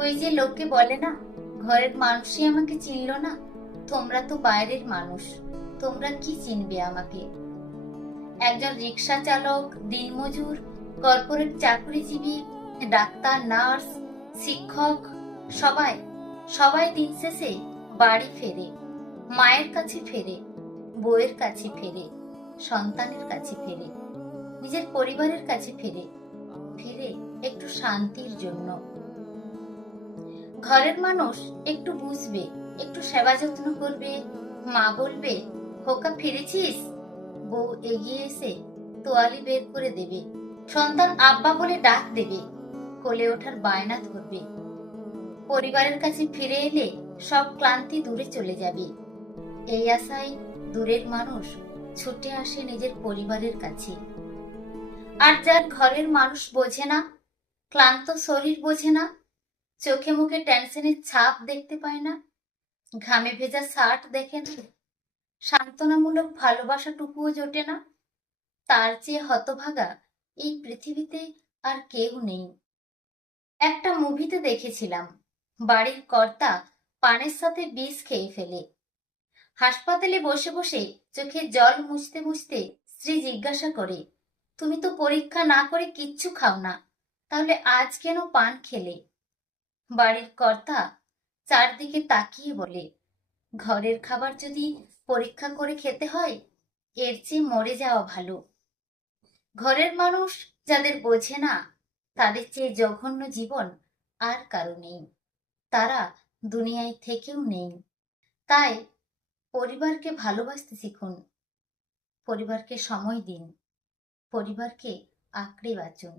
ওই যে লোকে বলে না, ঘরের মানুষই আমাকে চিনলো না, তোমরা তো বাইরের মানুষ, তোমরা কি চিনবে আমাকে। একজন রিক্সা চালক, দিনমজুর, কর্পোরেট চাকরিজীবী, ডাক্তার, নার্স, শিক্ষক, সবাই সবাই দিন শেষে বাড়ি ফেরে, মায়ের কাছে ফেরে, বউয়ের কাছে ফেরে, সন্তানের কাছে ফেরে, নিজের পরিবারের কাছে ফেরে, ফিরে একটু শান্তির জন্য। ঘরের মানুষ একটু বুঝবে, একটু সেবা যত্ন করবে, মা বলবে, খোকা ফিরেছিস, বউ এগিয়ে এসে তোয়ালি বের করে দেবে, সন্তান আব্বা বলে ডাক দেবে, কোলে ওঠার বায়না ধরবে। পরিবারের কাছে ফিরে এলে সব ক্লান্তি দূরে চলে যাবে। এই আশায় দূরের মানুষ ছুটে আসে নিজের পরিবারের কাছে। আর যার ঘরের মানুষ বোঝে না, ক্লান্ত শরীর বোঝে না, চোখে মুখে টেনশনের ছাপ দেখতে পায় না, ঘামে ভেজা শার্ট দেখে না, সান্ত্বনামূলক ভালোবাসাটুকুও জোটে না, তার চেয়ে হতভাগা এই পৃথিবীতে আর কেউ নেই। একটা মুভিতে দেখেছিলাম, বাড়ির কর্তা পানের সাথে বিষ খেয়ে ফেলে। হাসপাতালে বসে বসে চোখে জল মুছতে মুছতে স্ত্রী জিজ্ঞাসা করে, তুমি তো পরীক্ষা না করে কিচ্ছু খাও না, তাহলে আজ কেন পান খেলে? বাড়ির কর্তা চারদিকে তাকিয়ে বলে, ঘরের খাবার যদি পরীক্ষা করে খেতে হয়, এর চেয়ে মরে যাওয়া ভালো। ঘরের মানুষ যাদের বোঝে না, তাদের চেয়ে জঘন্য জীবন আর কারো নেই, তারা দুনিয়ায় থেকেও নেই। তাই পরিবারকে ভালোবাসতে শিখুন, পরিবারকে সময় দিন, পরিবারকে আঁকড়ে বাঁচুন।